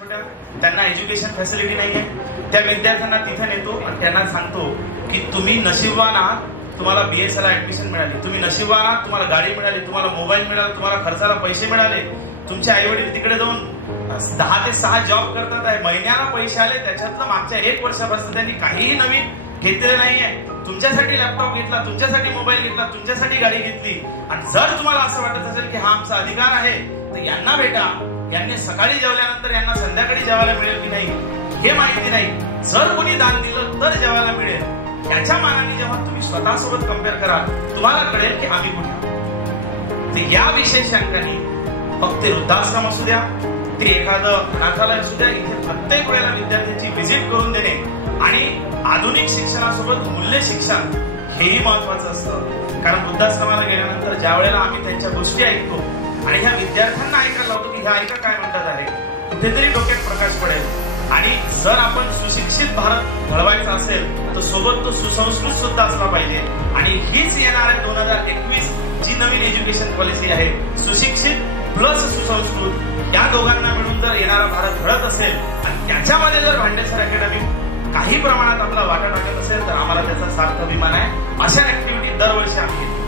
छोट्या, त्यांना education facility नाही आहे, त्या विद्यार्थ्यांना तिथे नेतो आणि त्यांना सांगतो की तुम्ही नशीबवान आहात, तुम्हाला BSL ला ऍडमिशन मिळाली, तुम्ही नशीबवान आहात, तुम्हाला गाडी मिळाली, तुम्हाला मोबाईल मिळाला, तुम्हाला खर्चाला पैसे मिळाले, तुमचे आई वडील तिकडे जाऊन 10 ते 6 जॉब करतात आहे, महिन्याला पैसे आले, त्याच्यातलं मागच्या 1 वर्षापासून त्यांनी काहीही नवीन घेतलेलं नाहीये. तुमच्यासाठी लॅपटॉप घेतला, तुमच्यासाठी मोबाईल घेतला, तुमच्यासाठी गाडी घेतली. आणि जर तुम्हाला असं वाटत असेल की हा आमचा अधिकार आहे तर यांना भेटा, यांनी सकाळी जेवल्यानंतर यांना संध्याकाळी जेवायला मिळेल की नाही हे माहिती नाही. जर कोणी दान दिलं तर जेवायला मिळेल, त्याच्या मानाने जेव्हा तुम्ही स्वतःसोबत कम्पेअर कराल तुम्हाला कळेल की आम्ही कुठे. तर या विशेषांकांनी फक्त वृद्धाश्रम असू द्या, ते एखादं अनाथालय असू द्या, इथे प्रत्येक वेळेला विद्यार्थ्यांची व्हिजिट करून देणे आणि आधुनिक शिक्षणासोबत मूल्य शिक्षण हेही महत्वाचं असतं. कारण वृद्धाश्रमाला गेल्यानंतर ज्या वेळेला आम्ही त्यांच्या गोष्टी ऐकतो आणि ह्या विद्यार्थ्यांना ऐकायला लावतो की ह्या ऐका काय म्हणतात आहे, कुठेतरी डोक्यात प्रकाश पडेल. आणि जर आपण सुशिक्षित भारत घडवायचा असेल तर सोबत तो सुसंस्कृत सुद्धा असला पाहिजे. आणि हीच येणाऱ्या 2021 जी नवीन एज्युकेशन पॉलिसी आहे, सुशिक्षित प्लस सुसंस्कृत, या दोघांना मिळून जर येणारा भारत घडत असेल आणि त्याच्यामध्ये जर भांडेसर अकॅडमी काही प्रमाणात आपला वाटा टाकत असेल तर आम्हाला त्याचा सार्थ अभिमान आहे. अशा ऍक्टिव्हिटी दरवर्षी आम्ही